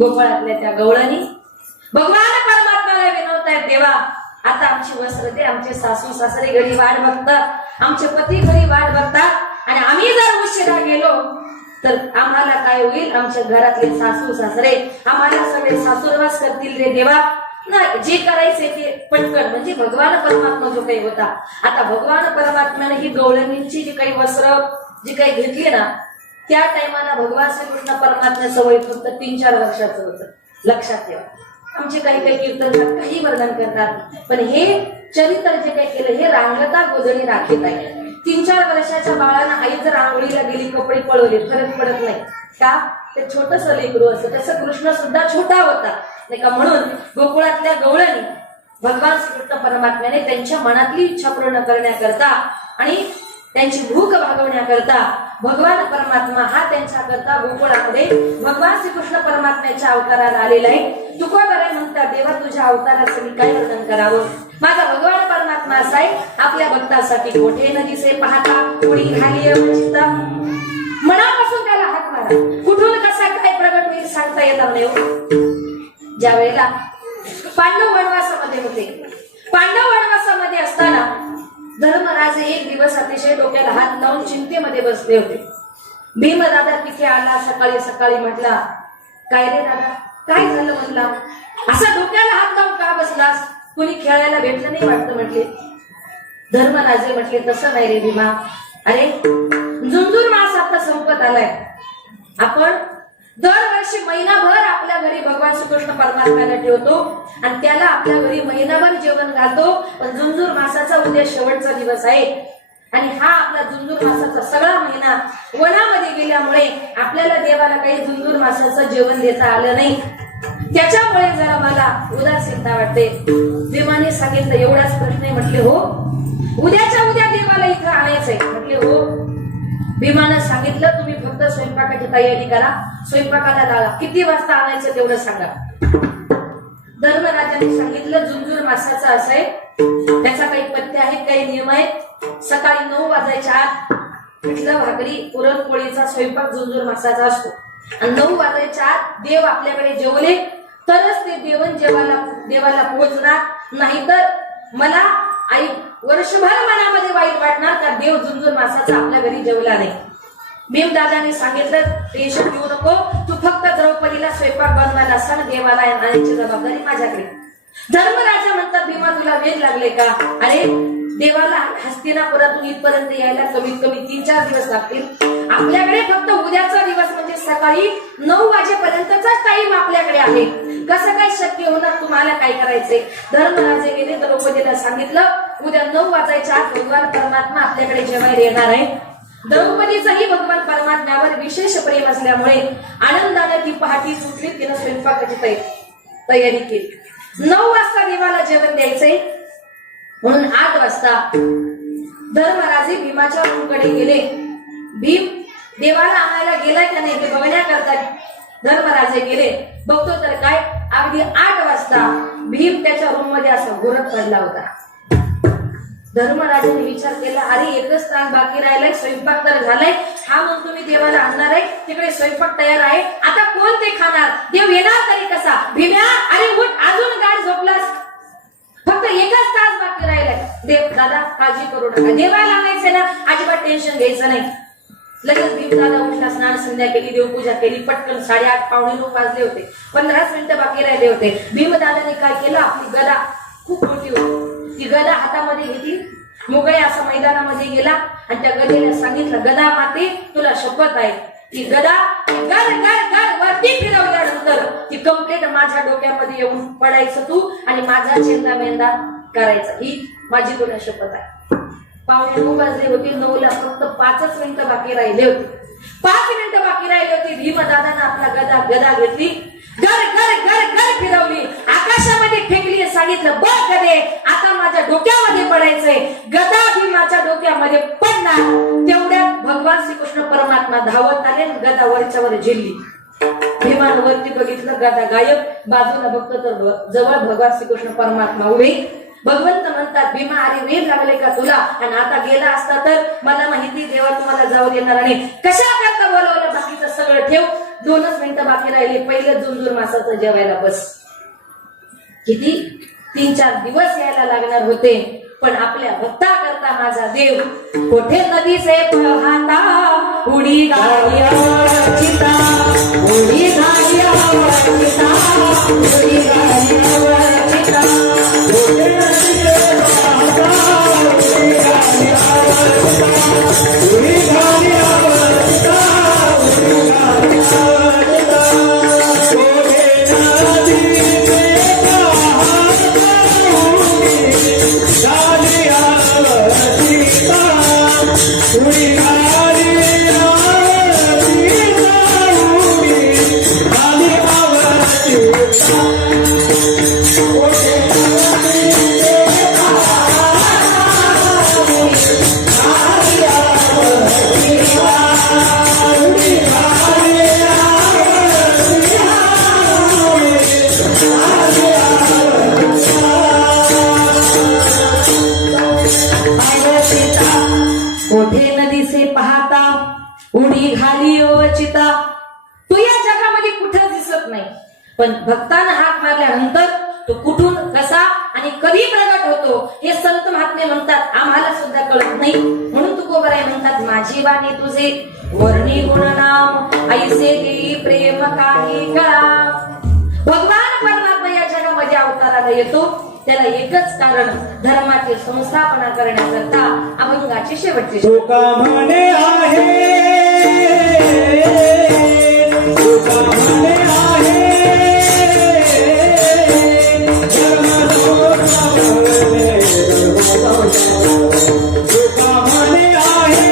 गोपाळातल्या त्या गवळणी भगवान परमात्म्याला विनवतायत, देवा आता आमची वस्त्र दे, आमचे सासू सासरे घरी वाट बघतात, आमचे पती घरी वाट बघतात आणि आम्ही जर उशिरा गेलो तर आम्हाला काय होईल, आमच्या घरातले सासू सासरे आम्हाला सगळे सासूरवास करतील रे देवा. नाही, जे करायचे ते पटकन, म्हणजे भगवान परमात्मा जो काही होता, आता भगवान परमात्म्याने ही गवळणींची जी काही वस्त्र जी काही घेतली ना, त्या टाइमाला भगवान श्रीकृष्ण परमात्म्याचं वय फक्त 3-4 वर्षाचं होतं. लक्षात ठेवा, आमचे काही काही कीर्तन काही वर्णन करतात, पण हे चरित्र जे काही केलं हे रांगता गोधडी राखीत आहे. 3-4 वर्षाच्या बाळांना आई जर आंघोळीला गेली, कपडे पळवले, फरक पडत नाही का, ते छोटस लेकरू असतं, तसं कृष्ण सुद्धा छोटा होता नाही का. म्हणून गोकुळातल्या गवळणी भगवान श्रीकृष्ण परमात्म्याने त्यांच्या मनातली इच्छा पूर्ण करण्याकरता आणि त्यांची भूक भागवण्याकरता भगवान परमात्मा हा त्यांच्याकरता गोकुळामध्ये भगवान श्रीकृष्ण परमात्म्याच्या अवताराला आलेला आहे. तुकोबराय म्हणतात, देवा तुझ्या अवताराचं मी काय वर्णन करावं, माझा भगवान परमात्मा असा आहे, आपल्या भक्तासाठी कोठे न दिसे पाहता कुणी घाली वंचिता, मनापासून त्याला हात मारा, कुठून कसा काय प्रगट होईल सांगता येणार नाही. ज्या वेळेला पांडव वनवासामध्ये होते, पांडव वनवासामध्ये असताना धर्मराज एक दिवस अतिशय डोक्याला हात लावून चिंतेमध्ये बसले होते. भीम दादा तिथे आला, सकाळी सकाळी म्हटला, काय रे दादा काय झालं, म्हटला असा डोक्याला हात लावून का बसलास, कुणी खेळायला भेटलं नाही वाटतं म्हटले. धर्मराजे म्हटले, तसं नाही रे भीमा, अरे झुंजूर मास आता संपत आलाय, आपण दरवर्षी महिनाभर आपल्या घरी भगवान श्रीकृष्ण परमात्म्याला ठेवतो आणि त्याला आपल्या घरी महिनाभर जेवण घालतो, पण झुंजूर मासाचा उद्या शेवटचा दिवस आहे आणि हा आपला झुंजूर मासाचा सगळा महिना वनामध्ये गेल्यामुळे आपल्याला देवाला काही झुंजूर मासाचं जेवण देता आलं नाही, त्याच्यामुळे जरा मला उदासीनता वाटते. भीमाने सांगितलं, एवढाच प्रश्न आहे, म्हटले हो, उद्याच्या उद्या देवाला इथं आणायचंय, म्हटले हो. भीमानं सांगितलं, तुम्ही फक्त स्वयंपाकाची तयारी करा, स्वयंपाकाला लागा, किती वाजता आणायचं तेवढं सांगा. धर्मराजाने सांगितलं, झुंजूर मासाचा असं आहे, त्याचा काही पथ्य आहेत, काही नियम आहेत. सकाळी 9 वाजायच्या आत पिठलं भाकरी पुरणपोळीचा स्वयंपाक झुंजूर मासाचा असतो आणि 9 वाजायच्या आत देव आपल्याकडे जेवले तरच ते देवाला पोहोचणार, नाहीतर मला आई वर्षभर मनामध्ये वाईट वाटणार का देव झुंजून मासाचा आपल्या घरी जेवला नाही. भीमदादाने सांगितलं टेन्शन घेऊ नको, तू फक्त द्रौपदीला स्वयंपाक बनवायला सांग, देवाला आणायची जबाबदारी माझ्याकडे. धर्मराजा म्हणतात भीमा तुला वेळ लागले का? अरे देवाला हस्तिनापुरातून इथपर्यंत यायला कमीत कमी 3-4 दिवस लागतील. आपल्याकडे फक्त उद्याचा दिवस म्हणजे सकाळी 9 वाजेपर्यंतचा टाइम आपल्याकडे आहे. कसं काय शक्य होणार? तुम्हाला काय करायचंय? धर्मराजे गेले, द्रौपदीला सांगितलं उद्या 9 वाजायच्या आत भगवान परमात्मा आपल्याकडे जेवायला येणार आहे. द्रौपदीचंही भगवान परमात्म्यावर विशेष प्रेम असल्यामुळे आनंदाने ती पहाटी सुटली, तिनं स्वयंपाकाची तयारी केली. 9 वाजता देवाला जेवण द्यायचंय म्हणून 8 वाजता धर्मराजे भीमाच्या रूमकडे गेले. भीम देवाला आणायला गेलाय का नाही हे बघण्याकरता धर्मराजे गेले. बघतो तर काय, अगदी 8 वाजता भीम त्याच्या रूम मध्ये असा घोरत पडला होता. धर्मराजाने विचार केला, अरे एकच तास बाकी राहिलाय, स्वयंपाक तर झालाय, हा मग तुम्ही देवाला आणणार आहे, तिकडे स्वयंपाक तयार आहे, आता कोण ते खाणार? देव येणार तरी कसा? भीम्या अरे उठ, अजून काय झोपलास? फक्त एकच तास बाकी राहिलाय. देव दादा काळजी करू नका, देवाला आणायचंय ना, अजिबात टेन्शन घ्यायचं नाही. लगेच भीमदादा उठला, स्नान संध्या केली, देवपूजा केली. पटकन 8:30 पावणे 9 वाजले होते, 15 मिनिटं बाकी राहिले होते. भीमदादाने काय केलं, आपली गदा खूप मोठी होती, ती गदा हातामध्ये घेतली, मोकळे असं मैदानामध्ये गेला आणि त्या गदेला सांगितलं, गदा माते तुला शपथ आहे, ती गदा गर गर गर वरती फिरवल्यानंतर ती कंप्लेट माझ्या डोक्यामध्ये येऊन पडायचं तू आणि माझा चेंदा मेंदा करायचा, ही माझी तुला शपथ आहे. पावणे 9 वाजले होते, 9ला फक्त 5च मिनिटं बाकी राहिले होते. 5 मिनिटं बाकी राहिले होते. भीमदादाने आपला गदा घेतली, गर गर गर गर फिरवली, आकाशामध्ये फेकली, सांगितलं बघ गदे आता माझ्या डोक्यामध्ये पडायचंय. गदा भीमाच्या डोक्यामध्ये पडणार. तेवढ्यात भगवान श्रीकृष्ण परमात्मा धावत आले, गदा वरच्यावर झेलली. भीमानं वरती बघितलं, गदा गायब. बाजूला बघतो तर जवळ भगवान श्रीकृष्ण परमात्मा उभे. भगवंत म्हणतात, भीमा अरे वेळ लागले का तुला? आणि आता गेला असता तर मला माहिती देवा तुम्हाला जाऊ देणार नाही. कशा करता बोलवलं? बाकीचं सगळं ठेव, 2च मिनिटं बाकी राहिले, पहिलं झुंजूर मासाचं जेवायला बस. किती 3-4 दिवस यायला लागणार होते, पण आपल्या भक्ता करता माझा देव कोठे नदीचे पाहता उडी घाली आवडचिता, उडी घाली आवडचिता, उडी घाली आवडचिता, कोठे नदीचे पाहता उडी घाली आवडचिता, उडी घाली आवडचिता, उडी घाली आवडचिता, कोठे नदीचे कोठे नदीचे पाहता उडी घाली ओचिता. तो या जगामध्ये कुठं दिसत नाही, पण भक्तांना हाक मारल्यानंतर तो कुठून कसा आणि कधी प्रगट होतो हे संत महात्मे म्हणतात, आम्हाला सुद्धा कळत नाही. म्हणून तुकोबराय म्हणतात, माझी वाणी तुझे वर्णी गुण नाम, ऐसे देई प्रेम काही कळा. भगवान परमात्मा या जगामध्ये अवताराला येतो, त्याला एकच कारण धर्माची संस्थापना करण्याकरता अभंगाची शेवटची तुका म्हणे आहे, तुका म्हणे आहे, तुका म्हणे आहे,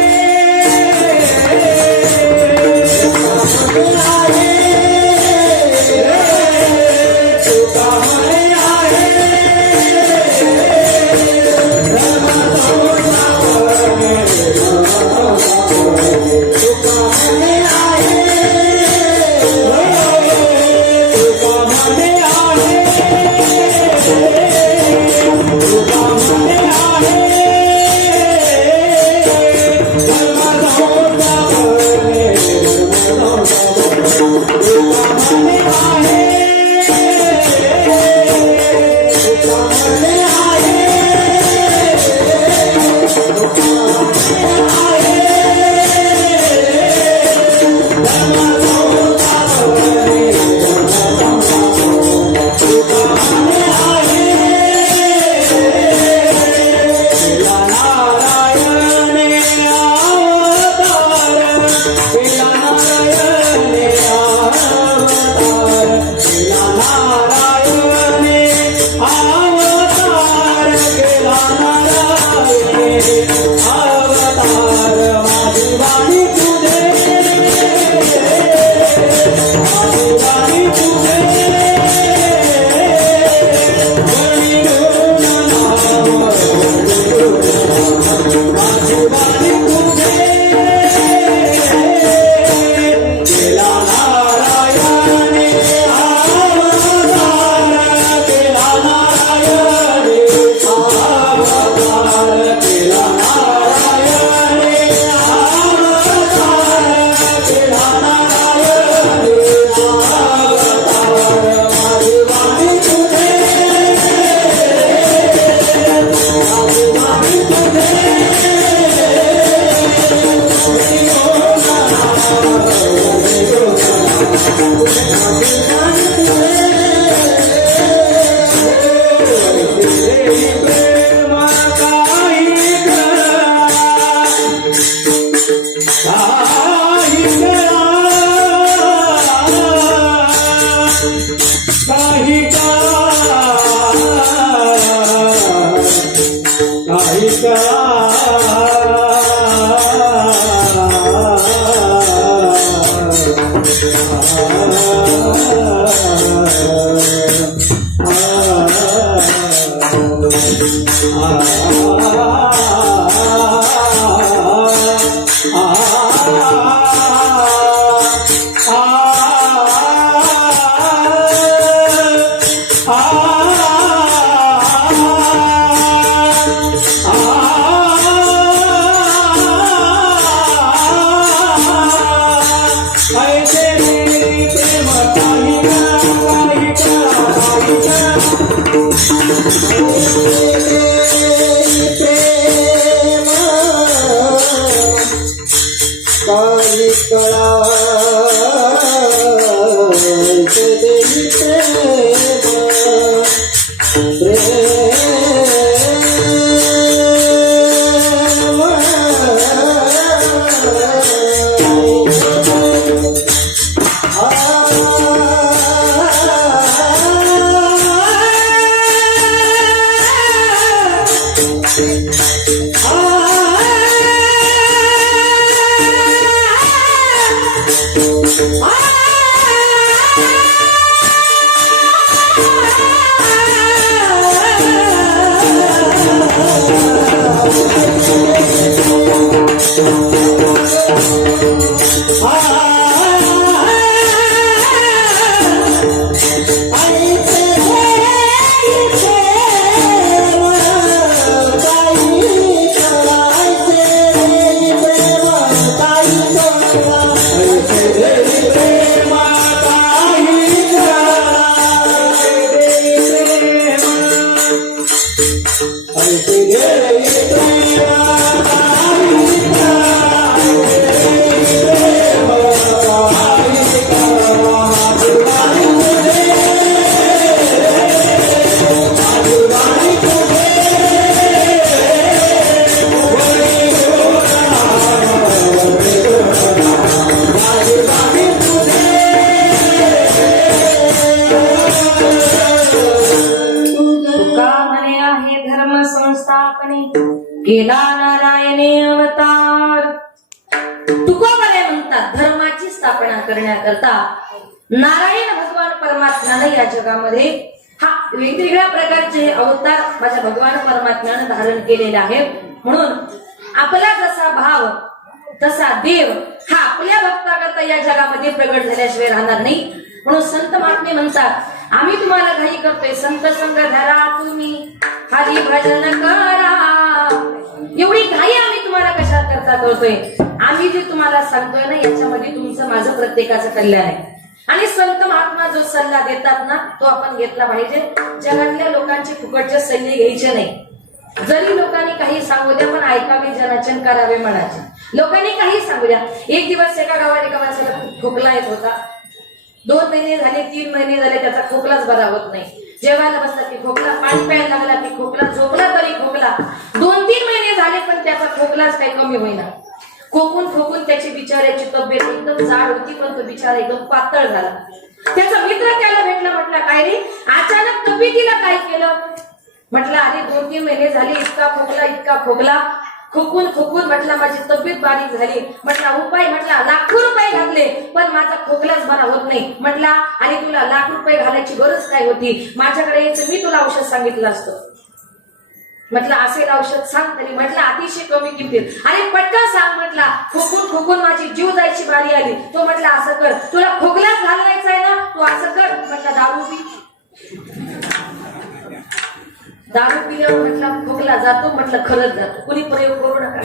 प्रेम काही केला नारायणे अवतार. तुकोबरे म्हणतात धर्माची स्थापना करण्याकरता नारायण भगवान परमात्म्याने या जगामध्ये हा वेगवेगळ्या प्रकारचे अवतार माझ्या भगवान परमात्म्याने धारण केलेले आहेत. म्हणून आपला जसा भाव तसा देव हा आपल्या भक्ताकरता या जगामध्ये प्रगट झाल्याशिवाय राहणार नाही. म्हणून संत महात्मे म्हणतात आम्ही तुम्हाला घाई करतोय, संत संग धरा तुम्ही हरी भजन करा. एवढी घाई आम्ही तुम्हाला कशा करता करतोय? आम्ही जे तुम्हाला सांगतोय ना याच्यामध्ये तुमचं माझं प्रत्येकाचं कल्याण आहे. आणि संत महात्मा जो सल्ला देतात ना तो आपण घेतला पाहिजे. जगातल्या लोकांचे फुकटचे सल्ले घ्यायचे नाही. जरी लोकांनी काही सांगू द्या पण ऐकावे जनाचन करावे म्हणाचे. लोकांनी काही सांगू द्या. एक दिवस एका गावात एका माणसाला खोकला येत होता. 2 महिने झाले, 3 महिने झाले त्याचा खोकलाच बरा होत नाही. जेवायला बसला की खोकला, पाणी प्यायला लागला की खोकला, झोपला तरी खोकला. 2-3 महिने झाले पण त्याचा खोकलाच काही कमी होईना. खोकून खोकून त्याची बिचाऱ्याची तब्येत एकदम जाड होती पण तो बिचारा एकदम पातळ झाला. त्याचा मित्र त्याला भेटला. म्हटला काय रे अचानक तब्येतीला काय केलं? म्हटलं अरे 2-3 महिने झाले इतका खोकला खोकून खोकून म्हटलं माझी तब्येत बारीक झाली. म्हटला उपाय, म्हटला लाखो रुपये घातले पण माझा खोकलाच बरा होत नाही. म्हटला आणि तुला लाख रुपये घालायची गरज काय होती? माझ्याकडे यायचं मी तुला औषध सांगितलं असतं. म्हटलं असेल औषध सांग तरी. म्हटलं अतिशय कमी किमतीत. अरे पटकन सांग. म्हटला खोकून खोकून माझी जीव जायची बारी आली. तो म्हटला असं कर, तुला खोकलाच घालायचा आहे ना तू असं कर. म्हटलं दारू पी. दारू पिल्यावर म्हटलं खोकला जातो. म्हटलं खरंच जातो. कुणी प्रयोग करू नका,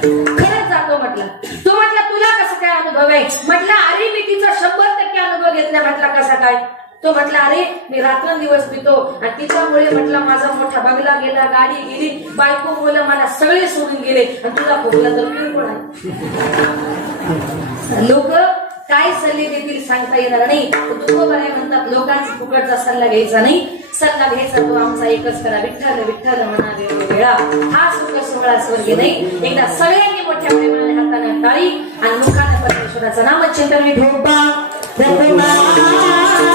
खरंच जातो. म्हटलं तो म्हटलं तुला कसं काय अनुभव आहे? म्हटलं अरे मी तिचा 100% अनुभव घेतला. म्हटला कसा काय? तो म्हटला अरे मी रात्रंदिवस पितो आणि तिच्यामुळे म्हटलं माझा मोठा बंगला गेला, गाडी गेली, बायको मुलं मला सगळे सोडून गेले आणि तुला खोकला तर किरकोळ आहे. लोक काय सल्ले देतील सांगता येणार नाही. तुकोबरे म्हणतात लोकांचा फुकटचा सल्ला घ्यायचा नाही. सल्ला घ्यायचा तो आमचा एकच करा, विठ्ठल विठ्ठल म्हणावे वेळा. हा सुख सोहळा स्वर्गी नाही. एकदा सगळ्यांनी मोठ्या प्रेमाने हाताने टाळी आणि मुखाने परमेश्वराचं नामचिंतन विठोबा रखुमाई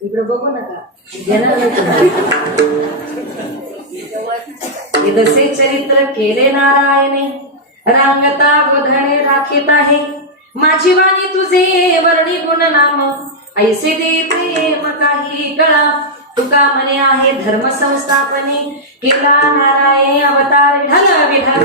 इकडे बघू नका जसे चरित्र केले नारायणे रांगता गोधणे राखीत आहे माझी वाणी तुझे वर्णी गुण नाम ऐसे दे प्रेम काही कळा तुका म्हणे आहे धर्म संस्थापने केला नारायण अवतार विठ्ठल विठ्ठल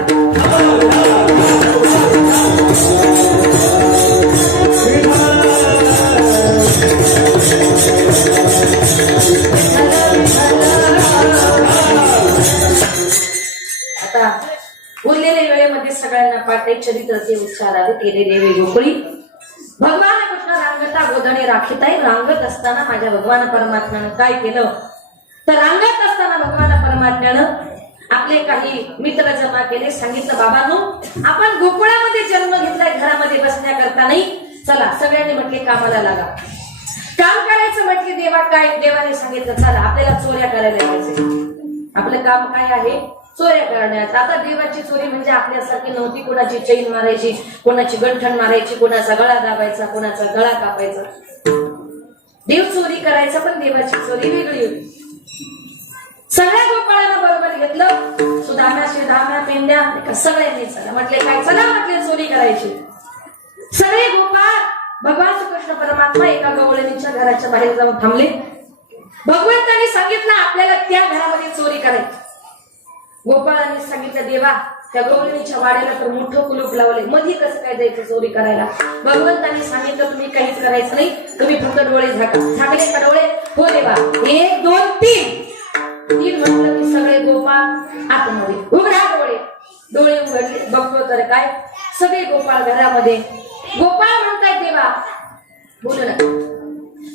आता उरलेल्या वेळेमध्ये सगळ्यांना पाठे चरित्राचे उच्चार आले केले देवे गोकुळी भगवान कृष्ण रांगता गोधणे राखीत आहे रांगत असताना माझ्या भगवान परमात्म्यानं काय केलं तर रांगत असताना भगवान परमात्म्यानं आपले काही मित्र जमा केले सांगितलं बाबांनो आपण गोकुळामध्ये जन्म घेतलाय घरामध्ये बसण्याकरता नाही चला सगळ्यांनी म्हटले कामाला लागा काम करायचं म्हटले देवा काय देवाने सांगितलं चला आपल्याला चोऱ्या करायला यायचे आपलं काम काय आहे चोऱ्या करण्यात आता देवाची चोरी म्हणजे आपल्यासारखी नव्हती कोणाची चैन मारायची कोणाची गंठण मारायची कोणाचा गळा दाबायचा कोणाचा गळा कापायचा देव चोरी करायचा पण देवाची चोरी वेगळी होती सगळ्या गोपाळांना बरोबर घेतलं सुधाम्या श्रीधाम्या पेंड्या सगळ्यांनी चला म्हटले काय चला म्हटले चोरी करायची सगळे गोपाळ भगवान श्रीकृष्ण परमात्मा एका गवळणीच्या घराच्या बाहेर जाऊन थांबले भगवंतांनी सांगितलं आपल्याला त्या घरामध्ये चोरी करायची गोपाळांनी सांगितलं देवा त्या गवळणीच्या वाड्याला तर मोठं कुलूप लावले मध्ये कसं काय द्यायचं चोरी करायला भगवंतांनी सांगितलं तुम्ही काहीच करायचं नाही तुम्ही फक्त डोळे झाका झाकले का डोळे हो देवा 1 2 3 म्हटलं की सगळे गोपाळ आतमध्ये उघडा डोळे उघडले बघतो तर काय सगळे गोपाळ घरामध्ये गोपाळ म्हणतात देवा बोलू नका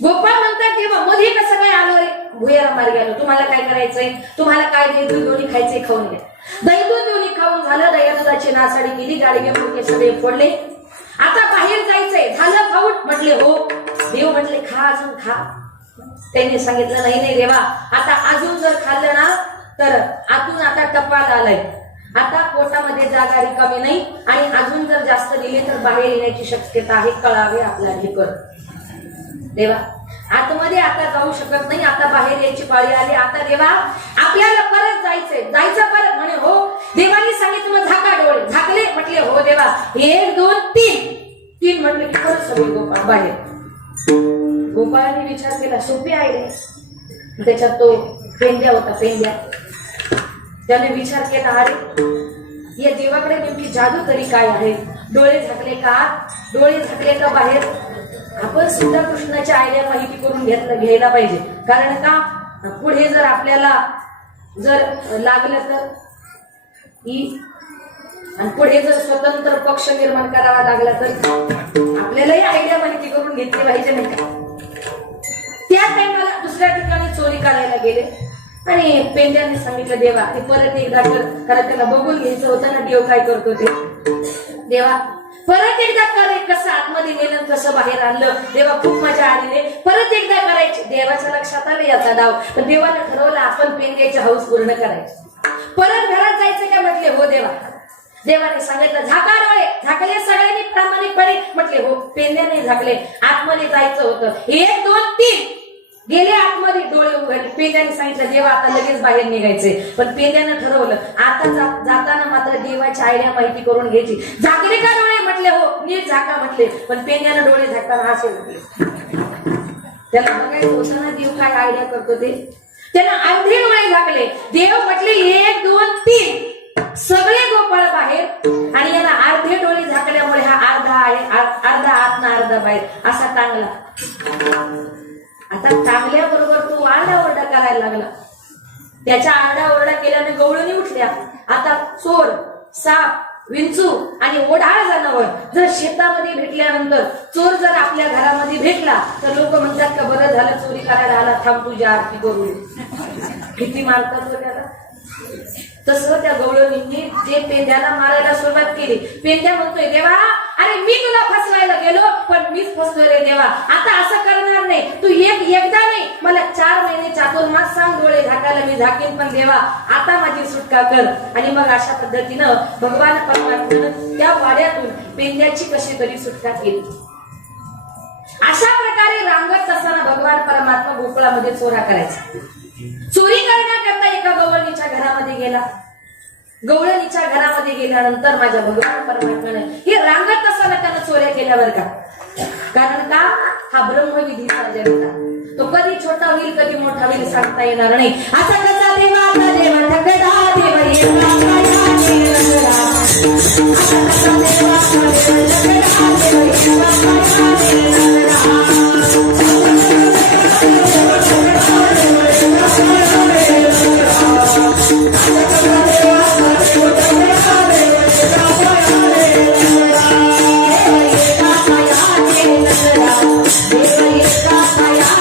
गोपाळ म्हणतात देवा मध्ये कसं काय आलो रे भुयारा मार्गे आलो तुम्हाला काय करायचंय तुम्हाला काय दही दोन्ही खायचंय खाऊन घ्या दही दोन्ही खाऊन झालं दह्या दुधाची नासाडी केली गाडगे मुके सगळे फोडले आता बाहेर जायचंय झालं खाऊन म्हटले हो देव म्हटले खा अजून खा त्यांनी सांगितलं नाही नाही देवा आता अजून जर खाल्लं ना तर आतून आता टपाल आलाय आता पोटामध्ये जागा रिकामी नाही आणि अजून जर जास्त दिले तर बाहेर येण्याची शक्यता आहे कळावे आपल्या ढेकर देवा आतमध्ये आता जाऊ शकत नाही आता बाहेर यायची पाळी आली आता देवा आपल्याला परत जायचं परत म्हणे हो देवानी सांगितलं मग झाका डोळे झाकले म्हटले हो देवा 1 2 3 म्हटले की परत सगळे गोपाळ बाहेर गोपाळाने विचार केला, सोपी आयडिया. त्याच्यात तो पेंड्या होता, पेंड्या. त्याने विचार केला, अरे या देवाकडे नेमकी जादू तरी काय आहे? डोळे झाकले का आत, डोळे झाकले का बाहेर? आपण सुद्धा कृष्णाची आयडिया माहिती करून घ्यायला पाहिजे. कारण का, पुढे जर आपल्याला जर लागलं तर आणि पुढे जर स्वतंत्र पक्ष निर्माण करावा लागला तर आपल्यालाही आयडिया माहिती करून घेतली पाहिजे, नाही का? त्या टाइमाला दुसऱ्या ठिकाणी चोरी करायला गेले आणि पेंड्याने सांगितलं, देवा ते परत एकदा कर, कारण त्याला बघून घ्यायचं होतं ना देव काय करतो ते. देवा परत एकदा कर, कसं आतमध्ये नेलं कसं बाहेर आणलं. देवा खूप मजा आली, परत एकदा करायची. देवाच्या लक्षात आलं याचा डाव, पण देवाने ठरवलं आपण पेंड्याची हौस पूर्ण करायची. परत घरात जायचं का? म्हटले हो देवा. देवाने सांगितलं, झाका डोळे. झाकले सगळ्यांनी प्रामाणिकपणे. म्हटले हो. पेंड्याने झाकले. आतमध्ये जायचं होतं. 1 2 3 गेले आतमध्ये, डोळे उघडले. पेंड्याने सांगितलं, देवा आता लगेच बाहेर निघायचंय. पण पेंड्यानं ठरवलं आता जाताना मात्र देवाची आयडिया माहिती करून घ्यायची. झाकले का डोळे? म्हटले हो. नीट झाका म्हटले. पण पेंड्यानं डोळे झाकताना असे म्हटले. त्याला बघायचं होतं ना देव काय आयडिया करतो ते. त्यानं अर्धे डोळे झाकले. देव म्हटले 1 2 3 सगळे गोपाळ बाहेर. आणि याला अर्धे डोळे झाकल्यामुळे हा अर्धा आहे, अर्धा आत ना अर्धा बाहेर असा टांगला. आता टांगल्याबरोबर तो आरडाओरडा करायला लागला. त्याच्या आरडाओरडा केल्याने गवळणी उठल्या. आता चोर, साप, विंचू आणि ओढाळ जनावर जर शेतामध्ये भेटल्यानंतर, चोर जर आपल्या घरामध्ये भेटला तर लोक म्हणतात का बरं झालं चोरी करायला आला, थांब तुझी आरती करू. किती मारतात हो त्याला. तसं त्या गवळणींनी जे पेंड्याला मारायला सुरुवात केली. पेंड्या म्हणतोय, देवा अरे मी तुला फसवायला गेलो पण मीच फसलोय रे देवा. आता असं करणार नाही. तू एकदा नाही मला 4 महिने चातुर्मास सांग डोळे झाकायला, मी झाकीन. पण देवा आता माझी सुटका कर. आणि मग अशा पद्धतीनं भगवान परमात्म्यानं त्या वाड्यातून पेंड्याची कशी तरी सुटका केली. अशा प्रकारे रांगत असताना भगवान परमात्मा गोकुळामध्ये चोरा करायचा. चोरी करण्याकरता एका गवळणीच्या घरामध्ये गेला. गवळणीच्या घरामध्ये गेल्यानंतर माझ्या भगवान परमात्म्यानं हे रांगत असताना त्यानं चोऱ्या केल्यावर का, कारण का हा ब्रह्मविधीचा जगता. तो कधी छोटा होईल कधी मोठा होईल सांगता येणार नाही. असा कसा देवाचा देव ठगडा देव येता काया देवरा. असा कसा देवाचा देव ठगडा देव येता काया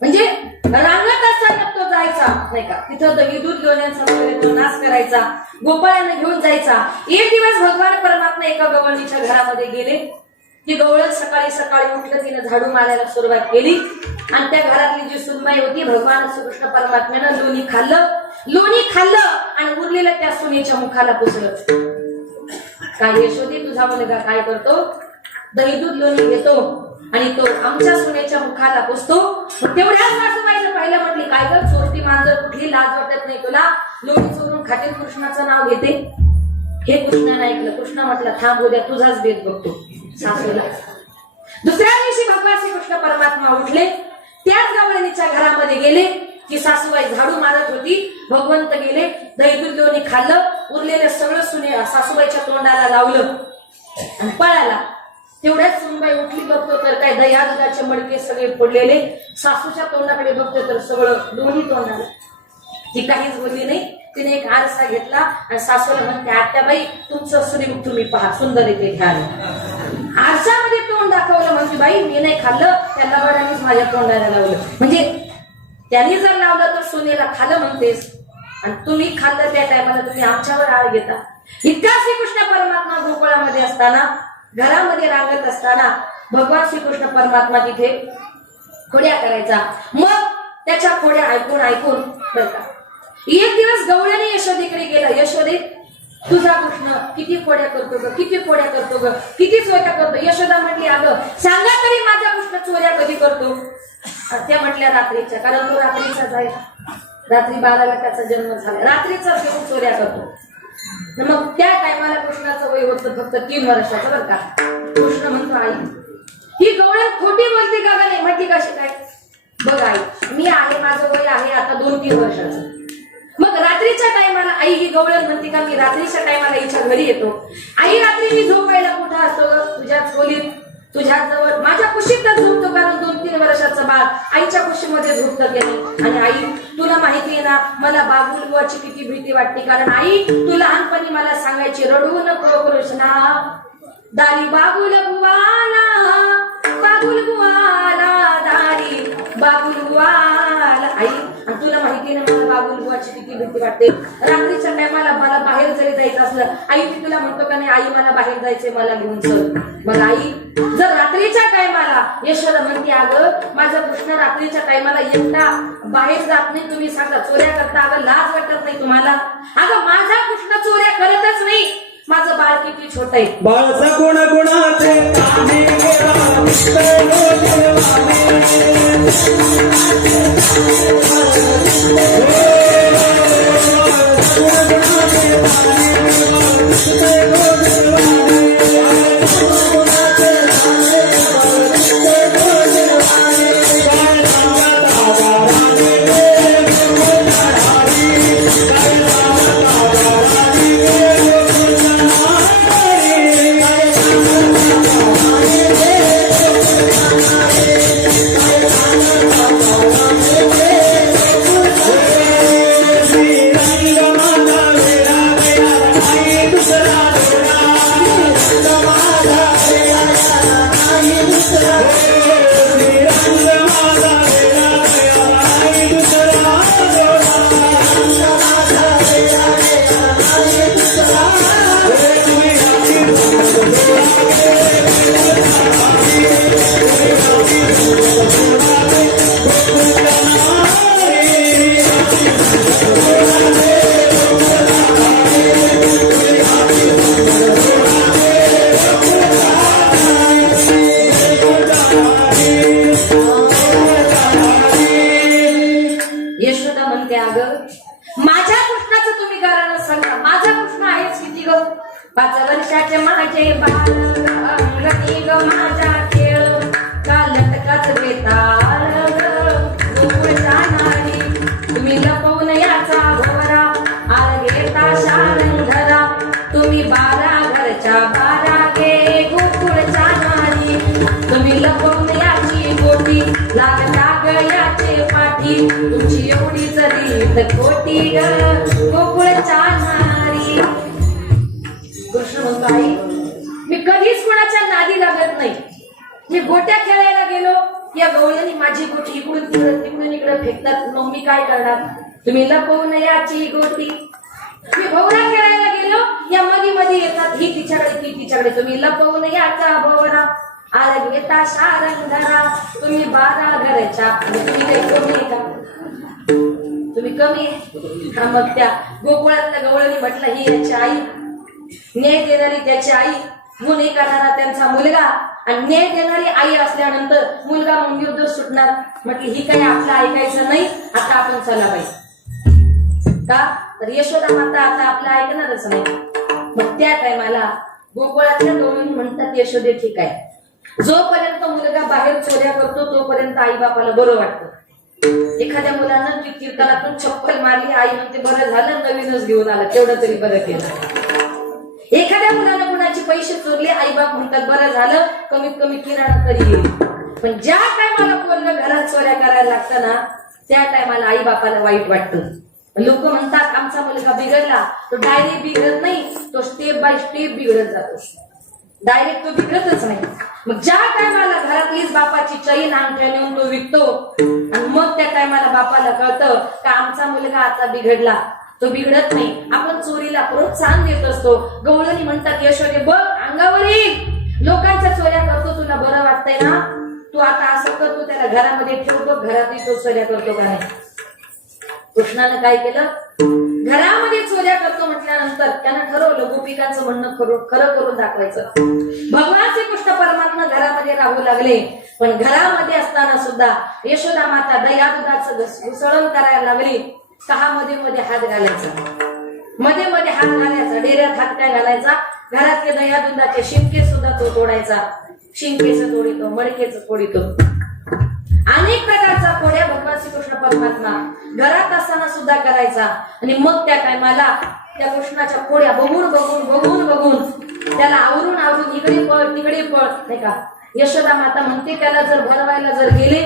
म्हणजे रांगत असताना तो जायचा नाही का, तिथं दही दूध घेऊन तो नाश करायचा, गोपाळांना घेऊन जायचा. एक दिवस भगवान परमात्मा एका गवळणीच्या घरामध्ये गेले. ती गवळण सकाळी सकाळी उठलं, तिनं झाडू मारायला सुरुवात केली आणि त्या घरातली जी सुनबाई होती भगवान श्रीकृष्ण परमात्म्यानं लोणी खाल्लं आणि उरलेलं त्या सुनेच्या मुखाला पुसलं. काय यशोदी तुझा मुलगा काय करतो, दही दूध लोणी घेतो आणि तो आमच्या सुनेच्या मुखाला पुसतो. तेवढ्याच सासूबाईनं पाहिलं, म्हटली काय ग चोरटी मांजर कुठली, लाज वाटत नाही तुला, लोणी चोरून खातील कृष्णाचं नाव घेते. हे कृष्णानं ऐकलं. कृष्ण म्हटलं थांब, उद्या तुझाच बेत बघतो सासूला. दुसऱ्या दिवशी भगवान श्रीकृष्ण परमात्मा उठले, त्याच गवळणीच्या घरामध्ये गेले की सासूबाई झाडू मारत होती. भगवंत गेले, दही दूध देऊन खाल्लं, उरलेलं सगळं सुने सासूबाईच्या तोंडाला लावलं आणि पळाला. तेवढ्याच सुनबाई उठली, बघतो तर काय दह्या दुधाचे मडके सगळे फोडलेले, सासूच्या तोंडाकडे बघतो तर सगळं दोन्ही तोंडाला. ती काहीच बोलली नाही. तिने एक आरसा घेतला आणि सासूला म्हणते, आत्याबाई तुमचं सुरीम तुम्ही पहा, सुंदर येते घ्या. आरशामध्ये तोंड दाखवलं, म्हणजे बाई मी नाही खाल्लं, त्याला वडानेच माझ्या तोंडाला लावलं. म्हणजे त्यांनी जर लावलं तर सोनेला खाल्लं म्हणतेस, आणि तुम्ही खाल्लं त्या टायमाला तुम्ही आमच्यावर आळ घेता. इतका श्रीकृष्ण परमात्मा गोकुळामध्ये असताना, घरामध्ये रांगत असताना भगवान श्रीकृष्ण परमात्मा तिथे खोड्या करायचा. मग त्याच्या खोड्या ऐकून ऐकून बरं का, एक दिवस गवळणी यशोदेकडे गेला. यशोदे तुझा कृष्ण किती खोड्या करतो ग, किती खोड्या करतो ग, किती चोऱ्या करतो. यशोदा म्हटली, अगं सांगा तरी माझा कृष्ण चोऱ्या कधी करतो. त्या म्हटल्या रात्रीच्या, कारण तो रात्रीचाच आहे. रात्री 12ला त्याचा जन्म झाला, रात्रीचाच येऊन चोऱ्या करतो. मग त्या टायमाला कृष्णाचं वय होतं फक्त 3 वर्षाचं बरं का. कृष्ण म्हणतो, आई ही गवळण खोटी बोलते का नाही. म्हटली कशी काय, बघ आई मी आहे, माझं वय आहे आता 2-3 वर्षाचं. मग रात्रीच्या टायमाला आई ही गवळण म्हणते का, मी रात्रीच्या टायमाला हिच्या घरी येतो. आई रात्री मी झोपायला कुठं असतो, तुझ्या खोलीत, तुझ्या जवळ माझ्या कुशीतच झोपतो, कारण 2-3 वर्षाचं बाळ आईच्या कुशीमध्ये झोपतं गेलं. आणि आई तुला माहिती आहे ना, मला बाबुलबुवाची किती भीती वाटते, कारण आई तू लहानपणी मला सांगायची, रडू नको कृष्णा, दारी बाबुल बुवाला, बाबुल बुवाला, दारी बाबुल बुवाला. आई आणि तुला माहिती ना मला बाबुल बुवाची किती भीती वाटते. रात्रीच्या टायमाला मला बाहेर जरी जायचं असलं, आई मी तुला म्हणतो का नाही, आई मला बाहेर जायचंय, मला घेऊन चल. मग आई जर रात्रीच्या टायमाला, यशोदा म्हणते, अगं माझा कृष्ण रात्रीच्या टायमाला एकटा बाहेर जात नाही, तुम्ही सांगा चोऱ्या करता, अगं लाज वाटत नाही तुम्हाला. अगं माझा कृष्ण चोऱ्या करतच नाही, माझं बाळ किती छोट आहे. बाळचा गुण गुणाचे ताने गेला, विठ्ठल तुमची एवढी जरी खोटी गोकुळच्या नारी. कृष्ण म्हणतो, आई मी कधीच कोणाच्या नादी लागत नाही. मी गोट्या खेळायला गेलो, या गवळ्यांनी माझी गोटी इकडून तिकडं तिकडून इकडं फेकतात, मग मी काय करणार. तुम्ही लपवून याची गोटी. मी भोवरा खेळायला गेलो, या मध्ये मध्ये येतात, ही तिच्याकडे ती तिच्याकडे, तुम्ही लपवून याचा भोवरा आला घेता शारंगधरा. तुम्ही 12 घरच्या, तुम्ही काही कमी आहे का, तुम्ही कमी आहे. मग त्या गोकुळातल्या गवळणी म्हटलं, ही याची आई, न्याय देणारी त्याची आई, गुन्हे करणारा त्यांचा मुलगा, आणि न्याय देणारी आई असल्यानंतर मुलगा मग युद्ध सुटणार. म्हटली ही काही आपलं ऐकायचं नाही, आता आपण चला बाई. का तर यशोदा माता आता आपलं ऐकणारच नाही. मग त्या टायमाला गोकुळातल्या गवळणी म्हणतात यशोदे ठीक आहे, जोपर्यंत मुलगा बाहेर चोऱ्या करतो तोपर्यंत आई बापाला बरं वाटतं. एखाद्या मुलानं जी कीर्तनातून चप्पल मारली, आई म्हणते बरं झालं नवीनच घेऊन आला, तेवढं तरी बरं केलं. एखाद्या मुलानं कुणाचे पैसे चोरले, आई बाप म्हणतात बरं झालं कमीत कमी किराणा तरी येईल. पण ज्या टायमाला पोरगं घरात चोऱ्या करायला लागतं ना, त्या टायमाला आई बापाला वाईट वाटतं. लोक म्हणतात आमचा मुलगा बिघडला, तो डायरेक्ट बिघडत नाही, तो स्टेप बाय स्टेप बिघडत जातो. डायरेक्ट तो बिघडतच नाही. मग ज्या टायमाला घरातलीच बापाची चैन अंगठ्या नेऊन तो विकतो आणि मग त्या टायमाला बापाला कळतं का आमचा मुलगा आता बिघडला, तो बिघडत नाही. आपण चोरीला प्रोत्साहन देत असतो. गवळणी म्हणतात यशोदे बघ अंगावर येईल, लोकांच्या चोऱ्या करतो, तुला बरं वाटतंय ना, तू आता असं करतो त्याला घरामध्ये ठेव, बघ घरातही तो चोऱ्या करतो का नाही. कृष्णानं काय केलं, घरामध्ये चोऱ्या करतो म्हटल्यानंतर त्यानं ठरवलं गोपिकांचं म्हणणं खरं करून दाखवायचं. भगवान श्रीकृष्ण परमात्मा घरामध्ये राहू लागले, पण घरामध्ये असताना सुद्धा यशोदा माता दया दुधाचं घुसळण करायला लागली. सहा मध्ये मध्ये हात घालायचा, मध्ये मध्ये हात घालायचा, डेऱ्यात हात काय घालायचा, घरातले दया दुधाचे शिंके सुद्धा तो तोडायचा. शिंकेचं तोडितो, मडकेचं तोडितो, अनेक प्रकारचा खोड्या भगवान श्रीकृष्ण परमात्मा घरात असताना सुद्धा करायचा. आणि मग त्या टायमाला त्या कृष्णाच्या खोड्या बघून बघून बघून बघून त्याला आवरून आवरून इकडे पळ तिकडे पळ, नाही का. यशोदा माता म्हणते त्याला जर भरवायला जर गेले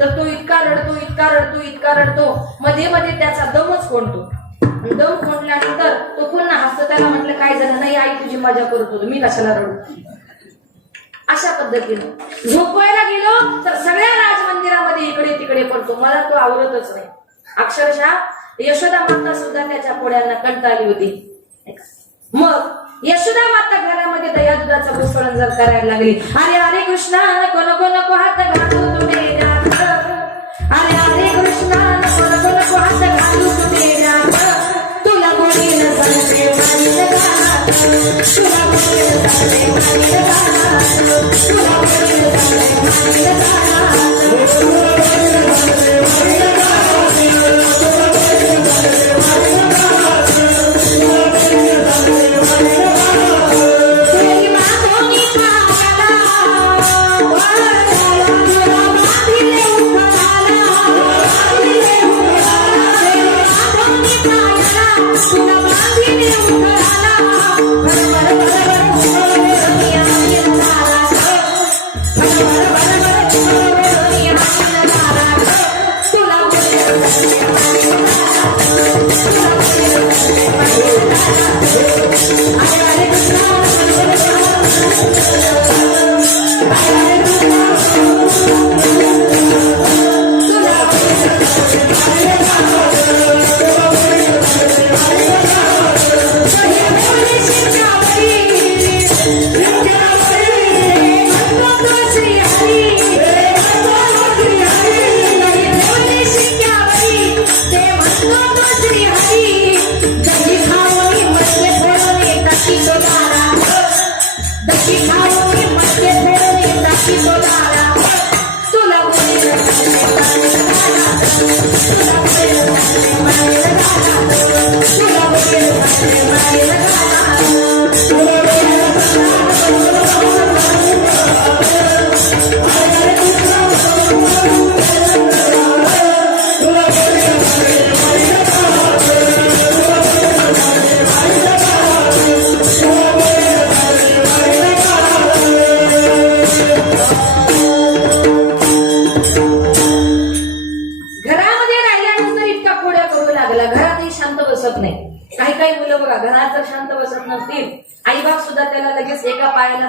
तर तो इतका रडतो इतका रडतो इतका रडतो, मध्ये मध्ये त्याचा दमच कोंडतो. दम कोंडल्यानंतर तो पुन्हा हसतो. त्याला म्हटलं काय झालं, नाही आई तुझी मजा करतो, मी कशाला रडू. अशा पद्धतीने झोपायला गेलो तर सगळ्या राजमंदिरामध्ये इकडे तिकडे पडतो, मला तो आवडतच नाही. अक्षरशः यशोदा माता सुद्धा त्याच्या पोळ्यांना कंटाळली होती. मग यशोदा माता घरामध्ये दया दुधाचं घुसळण जर करायला लागली, अरे हरे कृष्णा नको नको नको हात घालू तुझे, अरे हरे कृष्णा नको नको नको हात घालू तुझे, तुला कोणी न सांगते तुला कोणी न सांगते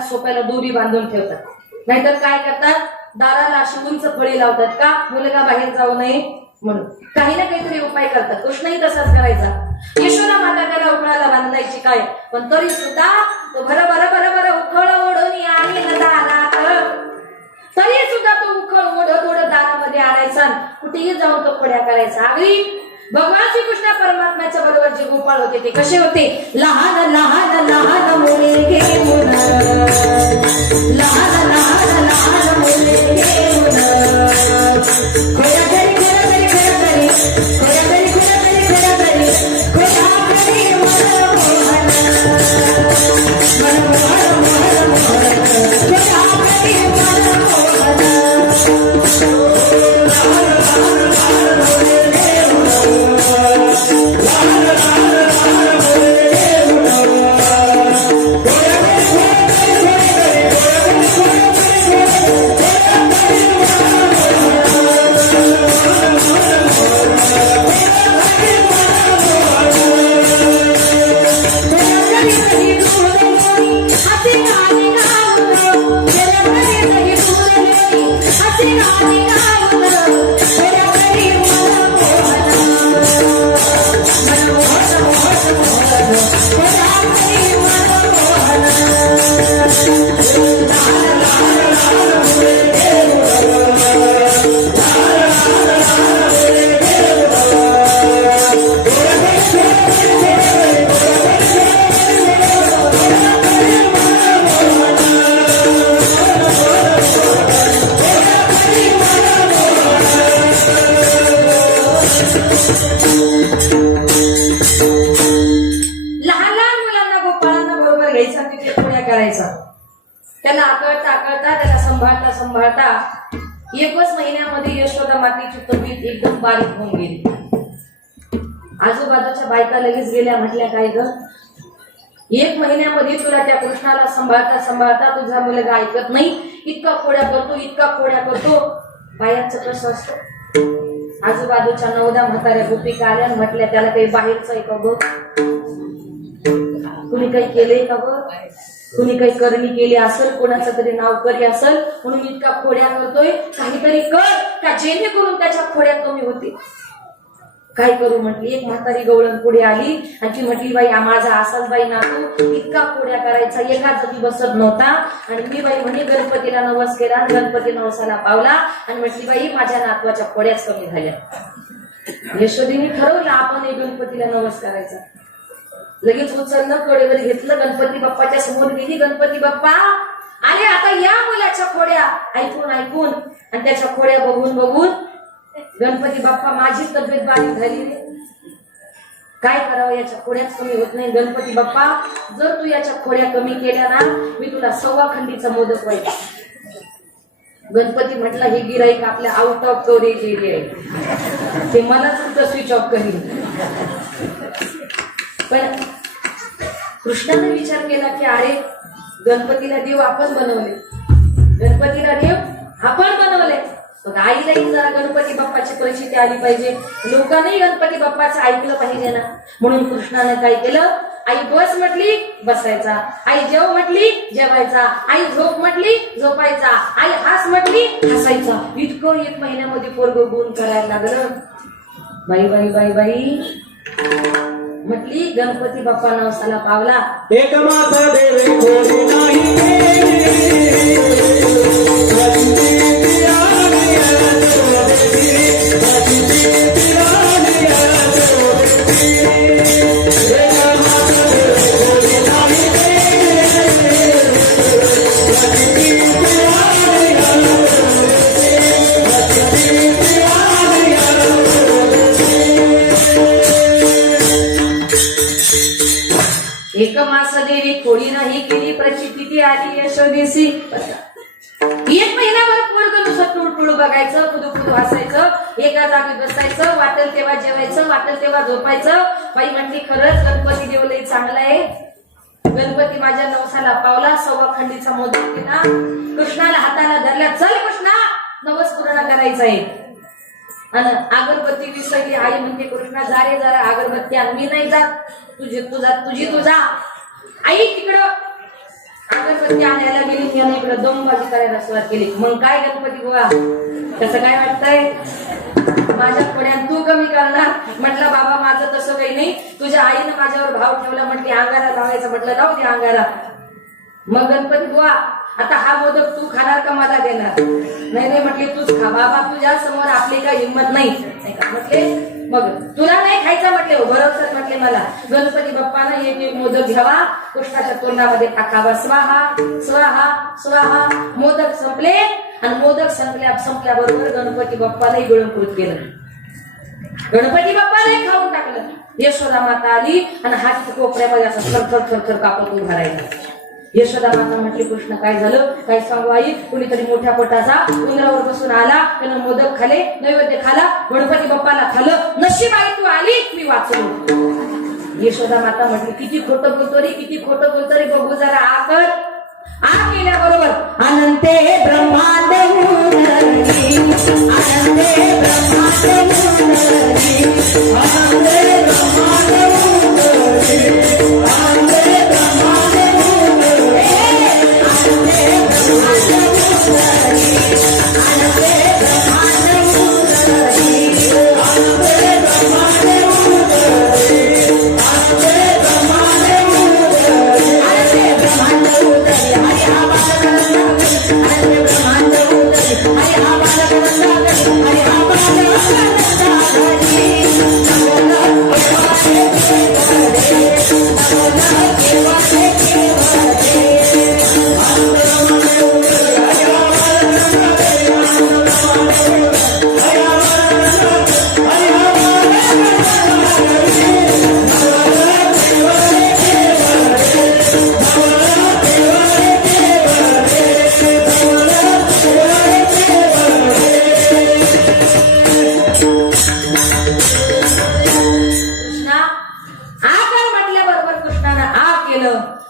सोप्याला दोरी बांधून ठेवतात. नाहीतर काय करतात, दाराला अशी उंच फळी लावतात का मुलगा बाहेर जाऊ नये म्हणून. काही ना काहीतरी उपाय करतात. कृष्णही तसाच करायचा. यशोदा माता त्याला उकळाला बांधायची काय, पण तरी सुद्धा तो भर भर भर भर उखळ ओढून आणि दारात, तरी सुद्धा तो उखळ ओढत ओढत दारामध्ये आणायचा, कुठेही जाऊन तो खोड्या करायचा. अगदी भगवान श्रीकृष्ण परमात्म्याच्या बरोबर जे गोपाळ होते ते कसे होते? लहान लहान लहान मुले घेऊन, लहान लहान लहान मुले घेऊन, खोया घरी खोया घरी खोया घरी, खोया घरी खोया घरी खोया घरी, खोया घरी मनमोहन, मनमोहन मोहन मोहन, खोया घरी मनमोहन. त्याला आकळता त्याला सांभाळता एकच महिन्यामध्ये यशोदा मातेची तब्येत एकदम बारीक होऊन गेली. आजूबाजूच्या बायका लगेच गेल्या, म्हटल्या काय ग, 1 महिन्यामध्ये तुला त्या कृष्णाला सांभाळता तुझा मुलगा ऐकत नाही, इतका खोड्या करतो. बायांचं कसं असतं, आजूबाजूच्या 9-10 म्हाताऱ्या गोपिका आल्या, म्हटल्या त्याला काही बाहेरचं आहे का ग, कुणी काही केलंय का ग, कुणी काही करणी केली असेल, कोणाचं तरी नाव करी असेल म्हणून इतका खोड्या करतोय, काहीतरी कर का जेणेकरून त्याच्या खोड्या कमी होते. काय करू म्हटली. एक म्हातारी गवळण पुढे आली आणि ती म्हटली, बाई माझा असाच बाई नातू इतका खोड्या करायचा, एका जागी बसत नव्हता. आणि मी बाई म्हणे गणपतीला नवस केला, गणपती नवसाला पावला आणि म्हटली, बाई माझ्या नातवाच्या खोड्याच कमी झाल्या. यशोदेने ठरवलं आपण गणपतीला नवस करायचा. लगेच उचललं, कडेवर घेतलं, गणपती बाप्पाच्या समोर गेली. गणपती बाप्पा आले. आता या मुलाच्या खोड्या ऐकून आणि त्याच्या खोड्या बघून गणपती बाप्पा माझी तब्येत बारीक झाली, काय करावं, याच्या खोड्याच कमी होत नाही. गणपती बाप्पा जर तू याच्या खोड्या कमी केल्या ना, मी तुला 1.25 खंडीचा मोदक व्हायचा. गणपती म्हटला, हे गिराईक आपल्या आउट ऑफ स्टोरेज एरिया आहे, ते मला तुमचं स्विच ऑफ करीन. पण कृष्णाने विचार केला की अरे गणपतीला देव आपण बनवले, मग आईलाही जरा गणपती बाप्पाची परिस्थिती आली पाहिजे, लोकांनी गणपती बाप्पाचं ऐकलं पाहिजे ना. म्हणून कृष्णाने काय केलं, आई बस म्हटली बसायचा, आई जेव म्हटली जेवायचा, आई झोप म्हटली झोपायचा, आई हास म्हटली हसायचा. इतकं 1 महिन्यामध्ये पोरग गुण करायला लागलं. बाई म्हटली गणपती बाप्पा नवसाला पावला. एक माता देवे खोडी नाही एक मास देवी खोडी नाही केली, प्रचिती आली यशोदेसी. 1 महिनाभर पोरग नुसतं टुळटुळ बघायचं, कुदू हसायचं, एका जागी बसायचं, वाटेल तेव्हा जेवायचं, वाटेल तेव्हा झोपायचं. बाई म्हटली खरंच गणपती देव लई चांगला आहे, गणपती माझ्या नवसाला पावला, 1.25 खंडीचा मोदक केला, कृष्णाला हाताला धरल्या, चल कृष्णा नवस पूर्ण करायचा आहे. आणि अगरबत्ती विसरली. आई म्हणते कृष्णा जा रे जरा अगरबत्ती आण. मी नाही जात, तुझी तुझा. आई तिकडं अगरबत्ती आणायला गेली, त्याने इकडं दमबाजी करायला सुरुवात केली. मग काय गणपती बुवा कसं काय वाटतंय, माझ्या खोड्यान तू कमी करणार. म्हटलं बाबा माझं तसं काही नाही, तुझ्या आईनं माझ्यावर भाव ठेवला, म्हटली अंगारा लावायचं, म्हटलं जाऊ दे अंगारा. मग गणपती बुवा आता हा मोदक तू खाणार का मला देणार. नाही म्हटली तूच खा बाबा, तुझ्या समोर आपली काही हिंमत नाही. म्हटले मग तुला नाही खायचा म्हटले, बरोबर म्हटले मला. गणपती बाप्पानं एक एक मोदक घ्यावा, कृष्णाच्या तोंडामध्ये टाकावा. स्वाहा स्वाहा स्वाहा. मोदक संपले आणि मोदक संपल्याबरोबर गणपती बाप्पालाही गुळंकृत केलं. गणपती बाप्पालाही खाऊन टाकलं. यशोदा माता आली आणि हात कोपऱ्यामध्ये असं थरथर थरथर कापत उभा राहिला. यशोदा माता म्हटली, कृष्ण काय झालं, काय सांगू आई? कुणीतरी मोठ्या पोटाचा उंदरावर बसून आला, त्यानं मोदक खाले, नैवेद्य खाला, गणपती बाप्पाला खाल्लं. नशीब आई तू आली, मी वाचलो. यशोदा माता म्हटली, किती खोटं बोलतो रे, किती खोटं बोलतो रे, बघू जरा आ कर. आ केल्याबरोबर अनंते ब्रह्मांड मुरली, अनंते ब्रह्मांड मुरली, अनंते ब्रह्मांड मुरली, अनंते ब्रह्मांड मुरली, अनंते ब्रह्मांड मुरली, अनंते ब्रह्मांड मुरली, अनंते ब्रह्मांड मुरली, अनंते ब्रह्मांड मुरली, अनंते ब्रह्मांड मुरली. हरि आवाज अनंते ब्रह्मांड मुरली, हरि आवाज हरि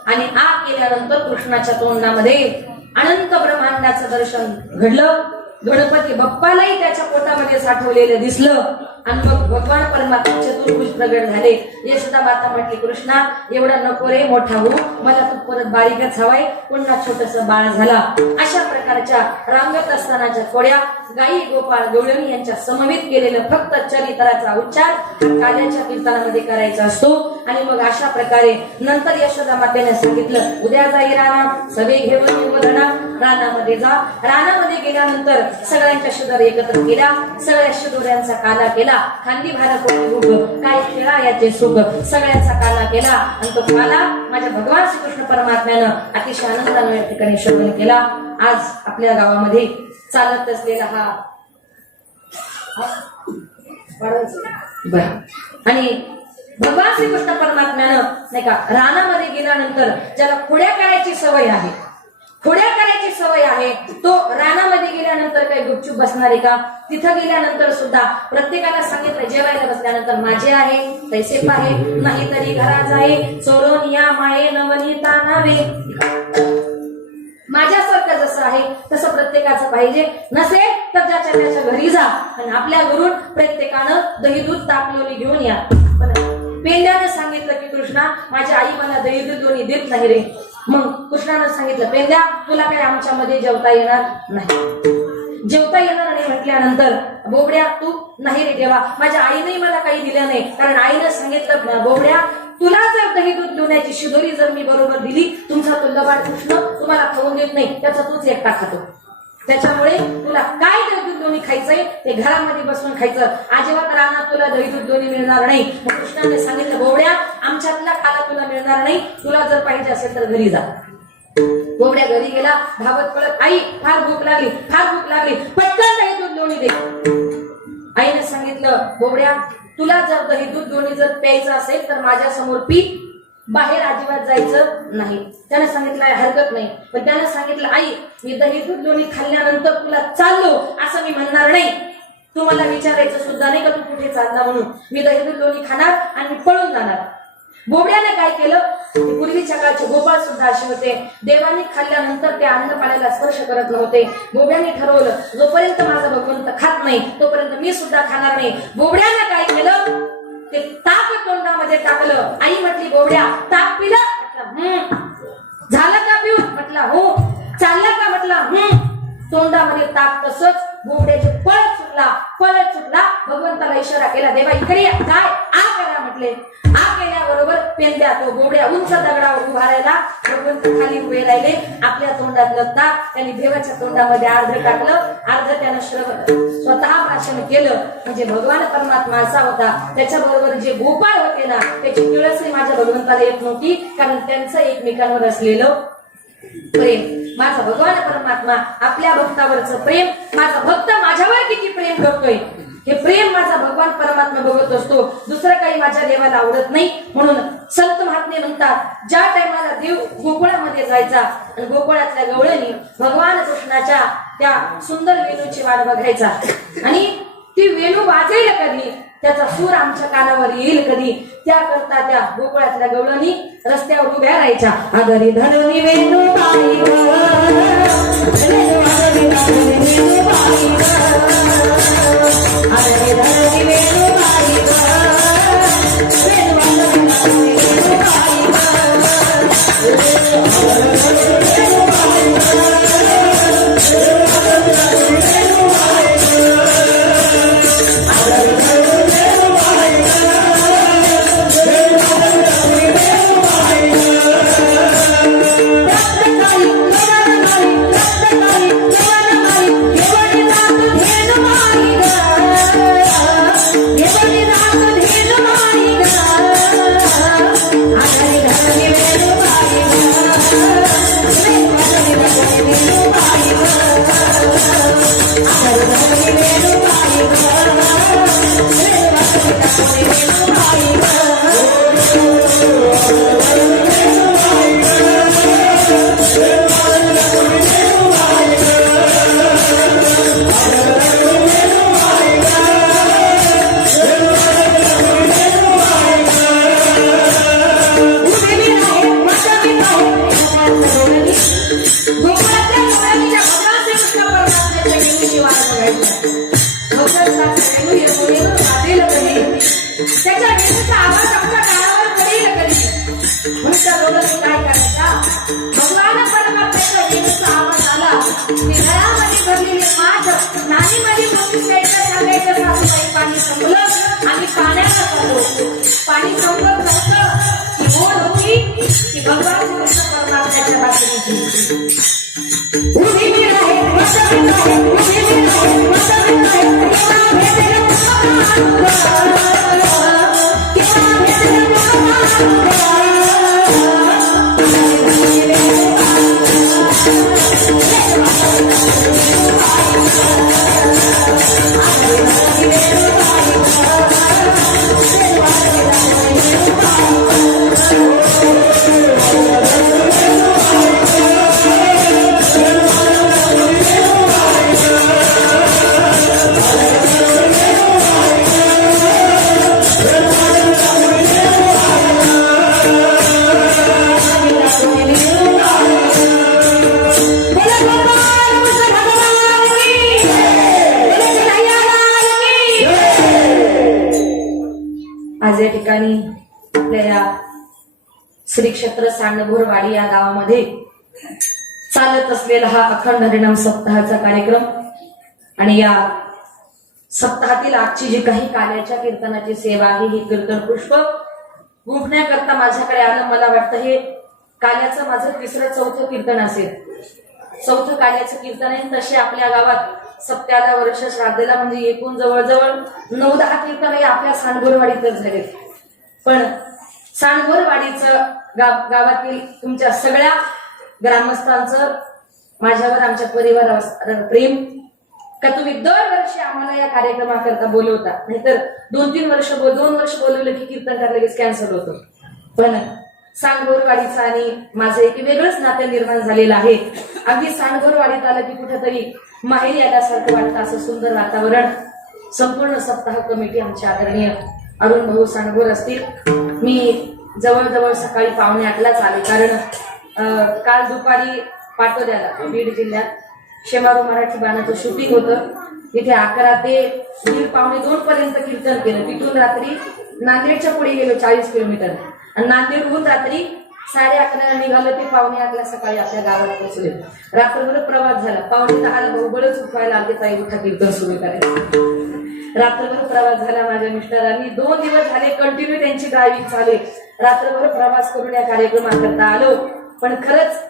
आणि आ केल्यानंतर कृष्णाच्या तोंडामध्ये अनंत ब्रह्मांडाचं दर्शन घडलं. गणपती बाप्पालाही त्याच्या पोटामध्ये साठवलेलं दिसलं आणि मग भगवान परमात्मा चतुर्भुज प्रगट झाले. यशोदा माता म्हटली, कृष्णा एवढा नको रे मोठा हो, मला तू परत बारीकच हवाय. पुन्हा छोटस बाळ झाला. अशा प्रकारच्या रांगत असतानाच्या थोड्या गाई गोपाळ गवळणी यांच्या समवेत केलेलं फक्त चरित्राचा उच्चार काल्याच्या कीर्तनामध्ये करायचा असतो. आणि मग अशा प्रकारे नंतर यशोदा मातेने सांगितलं, उद्या जाई राणा सगळे घेऊन निवडणा, रानामध्ये जा. रानामध्ये गेल्यानंतर सगळ्यांच्या शुदर एकत्र केल्या, सगळ्या शुदुऱ्यांचा काला केला. खांदी भाला कोणी उभ काय खेळा याचे सुख, सगळ्यांचा काला केला. आणि तो काला माझ्या भगवान श्रीकृष्ण परमात्म्यानं अतिशय आनंदाने या ठिकाणी श्रवण केला. आज आपल्या गावामध्ये चालत असलेला हा बर. आणि भगवान श्रीकृष्ण परमात्म्यानं नाही का रानामध्ये गेल्यानंतर ज्याला खोड्या करायची सवय आहे, खोड्या करायची सवय आहे, तो रानामध्ये गेल्यानंतर काही गुपचूप बसणार आहे का? तिथं गेल्यानंतर सुद्धा प्रत्येकाला सांगितलं, जेवायला बसल्यानंतर माझे आहे पैसे पाहे, नाही तरी घरात आहे चोरून या माये नवनीता नावे. माझ्यासारखं जसं आहे तसं प्रत्येकाचं पाहिजे. नसेल तर ज्याच्या त्याच्या घरी जा आणि आपल्या घरून प्रत्येकानं दही दूध तापलोली घेऊन या. पेंड्यानं सांगितलं की कृष्णा माझी आई मला दही दूध दोन्ही देत नाही रे. मग कृष्णानं सांगितलं, पेंड्या तुला काय आमच्यामध्ये जेवता येणार नाही. जेवता येणार नाही म्हटल्यानंतर बोबड्या तू नाही रे देवा, माझ्या आईने मला काही दिलं नाही. कारण आईनं सांगितलं, बोबड्या तुला जर दही दूध देण्याची शिदोरी जर मी बरोबर दिली, तुमचा तो लबाड कृष्ण तुम्हाला खाऊन देत नाही, त्याचा तूच एकटा खातो. त्याच्यामुळे तुला काय दही दूध दोन्ही खायचंय ते घरामध्ये बसून खायचं. अजिबात रानात तुला दही दूध दोन्ही मिळणार नाही. मग कृष्णाने सांगितलं, बोबड्या आमच्यातला खाला तुला मिळणार नाही, तुला जर पाहिजे असेल तर घरी जा. बोबड्या घरी गेला, धावत पडत, आई फार भूक लागली, फार भूक लागली, पटकन दही दूध दोन्ही दे. आईने सांगितलं, बोबड्या तुला जर दही दूध दोन्ही जर प्यायचं असेल तर माझ्या समोर पी, बाहेर अजिबात जायचं नाही. त्याने सांगितलं हरकत नाही. पण त्याने सांगितलं, आई मी दही दूध दोन्ही खाल्ल्यानंतर तुला चाललो असं मी म्हणणार नाही. तू मला विचारायचं सुद्धा नाही का तू कुठे चालला म्हणून. मी दही दूध दोन्ही खाणार आणि मी पळून जाणार. बोबड्याने काय केलं, पूर्वीच्या काळचे गोपाळ सुद्धा असे होते, देवाने खाल्ल्यानंतर ते अन्न पाण्याला स्पर्श करत नव्हते. बोबड्याने ठरवलं, जोपर्यंत माझा भगवंत खात नाही तोपर्यंत मी सुद्धा खाणार नाही. बोबड्याने काय केलं, ते ताक तोंडामध्ये टाकलं. आई म्हटली, बोबड्या ताक पिलं? झालं का पिऊन? म्हटलं हो. चाललं का? म्हटलं तोंडामध्ये ताक. तसंच बोबड्याचे पळ सुटला. बघता पळत सुटला. भगवंताला इशारा केला, देवा इकडे ये. काय आ करा म्हटले. आ केल्याबरोबर पेंद्या तो बोबड्या उंच दगडावर उभा राहिला. भगवंत खाली उभे राहिले. आपल्या तोंडात लत्ता त्यांनी देवाच्या तोंडामध्ये अर्ध टाकलं. अर्ध त्यानं स्वतः भाषण केलं. म्हणजे भगवान परमात्मा असा होता. त्याच्याबरोबर जे गोपाळ होते ना, त्याची तिळसही माझ्या भगवंताला येत नव्हती, कारण त्यांचं एकमेकांवर असलेलं प्रेम. माझा भगवान परमात्मा आपल्या भक्तावरचं प्रेम, माझा भक्त माझ्यावर किती प्रेम करतोय हे प्रेम माझा भगवान परमात्मा बघत असतो. दुसरं काही माझ्या देवाला आवडत नाही. म्हणून संत महात्मे म्हणतात, ज्या टायमाला देव गोकुळामध्ये जायचा आणि गोकुळातल्या गवळणी भगवान कृष्णाच्या त्या सुंदर वेणूची वाट बघायचा आणि ती वेणू वाजेल कधी, त्याचा सूर आमच्या कानावर येईल कधी, त्याकरता त्या गोकुळातल्या गवळणी रस्त्यावर उभ्या राहायच्या. आदरी धनुनी वेणू बाई ग, आदरी धनुनी वेणू बाई ग, आदरी धनुनी वेणू बाई ग, वेणू धनुनी वेणू बाई ग, त्याच्या वेणूचा आवाज आमच्या कानावर पडेल कधी. म्हणून काय करायचा, भगवान परमात्म्याच्या वेणूचा आवाज आला की घरामध्ये भरलेली माठ नाणीमध्ये मोठी प्यायचं सांगायचं, सासूबाई पाणी संपलं आणि पाण्याला चाललो. पाणी संपत नव्हतं की बोल होती की भगवान परमात्म्याच्या बाजूची उभी मी आहे, मस्त मी आहे, उभी मी आहे, मस्त मी आहे, केव्हा भेटेल आज या ठिकाणी आपल्या या श्री क्षेत्र सांडभोरवाडी या गावामध्ये चालत असलेला हा अखंड हरिनाम सप्ताहाचा कार्यक्रम आणि या सप्ताहातील आजची जी काही काल्याच्या कीर्तनाची सेवा आहे ही कीर्तन पुष्प गुंफण्याकरता माझ्याकडे आलं. मला वाटतं हे काल्याचं माझं 3रं-4थं कीर्तन असेल. 4थं काल्याचं कीर्तन आहे. तसे आपल्या गावात सप्त्याला वर्ष श्राद्धेला म्हणजे एकूण जवळजवळ 9-10 कीर्तन हे आपल्या सांडभोरवाडीतच झाले. पण सांडभोरवाडीचं गावातील तुमच्या सगळ्या ग्रामस्थांचं माझ्यावर आमच्या परिवारावर प्रेम का तुम्ही दरवर्षी आम्हाला या कार्यक्रमाकरता बोलवता. नाहीतर 2-3 वर्ष 2 वर्ष बोलवलं की कीर्तन लगेच कॅन्सल होतं. पण सांडभोरवाडीचं आणि माझं एक वेगळंच नातं निर्माण झालेलं आहे. अगदी सांडभोरवाडीत आलं की कुठेतरी माहेरी आल्यासारखं वाटतं, असं सुंदर वातावरण. संपूर्ण सप्ताह कमिटी आमचे आदरणीय अरुण भाऊ सांडभोर असतील. मी जवळजवळ सकाळी 7:45लाच आले, कारण काल दुपारी पाटोद्याला बीड जिल्ह्यात शेमारू मराठी बाणाचं शूटिंग होतं. तिथे 11 ते 1:15-2 पर्यंत कीर्तन केलं. तिथून रात्री नांदेडच्या पुढे गेलो 40 किलोमीटर आणि नांदेडहून रात्री 11:30 निघालो ते 7:45 सकाळी आपल्या गावात पोहोचले. रात्रभर प्रवास झाला. 9:45 भाऊ बळच उठवायला आले, ताई उठा कीर्तन सुरू करायचं. रात्रभर प्रवास झाला माझ्या मिस्टरांनी. 2 दिवस झाले कंटिन्यू त्यांची ड्रायव्हिंग चालू आहे. रात्रभर प्रवास करून या कार्यक्रमाकरता आलो. पण खरंच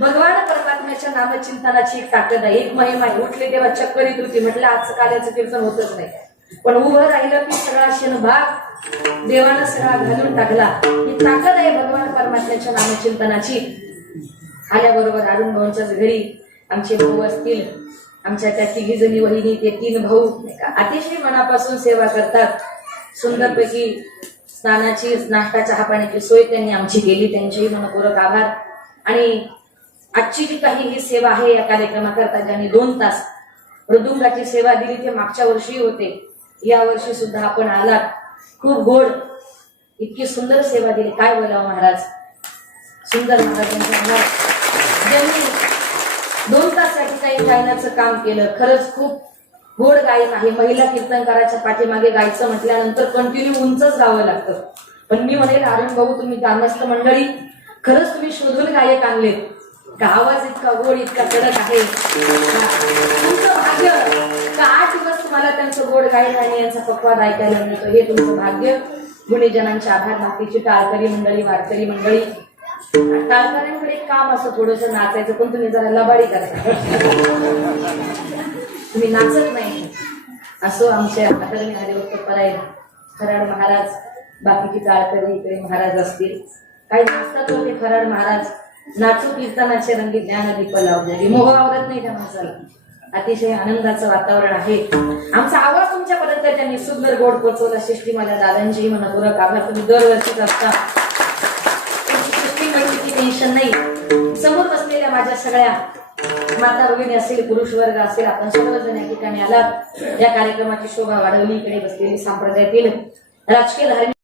भगवान परमात्म्याच्या नामचिंतनाची एक ताकद आहे, एक महिमा आहे. उठले तेव्हा चक्कर येत होती. म्हटलं आज काल्याचं कीर्तन होतच नाही, पण उभं राहिलं की सगळा शेणभाग देवानं सगळा घालून टाकला. ही ताकद आहे भगवान परमात्म्याच्या नामचिंतनाची. आल्याबरोबर अरुण भाऊंच्याच घरी आमचे भाऊ असतील, आमच्या त्या 3 जणी वहिनी, ते 3 भाऊ अतिशय मनापासून सेवा करतात. सुंदरपैकी स्नानाची, नाश्ता, चहा पाण्याची सोय त्यांनी आमची केली. त्यांचेही मनपूर्वक आभार. आणि आजची जी काही ही सेवा आहे या कार्यक्रमाकरता ज्यांनी 2 तास मृदुंगाची सेवा दिली, ते मागच्या वर्षी होते, या वर्षी सुद्धा आपण आलात. खूप गोड, इतकी सुंदर सेवा दिली. काय बोलावं महाराज, सुंदर महाराजांच्या ज्यांनी 2 तास या ठिकाणी गायनाचं काम केलं. खरंच खूप गोड गायक आहे. महिला कीर्तनकाराच्या पाठीमागे गायचं म्हटल्यानंतर कंटिन्यू उंचच गावं लागतं. पण मी म्हणेल अरुण भाऊ, तुम्ही ग्रामस्थ मंडळी खरंच तुम्ही शोधून गायक आणलेत का आवाज इतका गोड, इतका कडक आहे. तुमचं भाग्य का 8 दिवस तुम्हाला त्यांचं गोड गायन आणि यांचा पक्वाद ऐकायला मिळतो, हे तुमचं भाग्य. गुणीजनांचे आभार. बाकीची टाळकरी मंडळी, वारकरी मंडळी, टाळकऱ्यांकडे एक काम असं थोडंसं नाचायचं, पण तुम्ही जरा लबाडी करता, तुम्ही नाचत नाही. असो आमच्या आदरणीय हरिभक्त परायण फराड महाराज, बाकीची टाळकरी इकडे महाराज असतील, काही नाचतात होते. फराड महाराज नाचू कीर्तनाचे रंगी ज्ञान दीप लावले, मोह आवरत नाही त्या माणसाला. अतिशय आनंदाचं वातावरण आहे. आमचा आवाज तुमच्यापर्यंत त्यांनी सुंदर गोड पोहोचवला. सृष्टी माझ्या दादांची मनपूर्वक आभार. तुम्ही दरवर्षीच असता, सृष्टी म्हणजे टेन्शन नाही. समोर बसलेल्या माझ्या सगळ्या माता भगिनी असेल, पुरुष वर्ग असेल, आपण सर्वजण या ठिकाणी आलात. या कार्यक्रमाची शोभा वाढवली. इकडे बसलेली संप्रदायातील राजकीय धार्मिक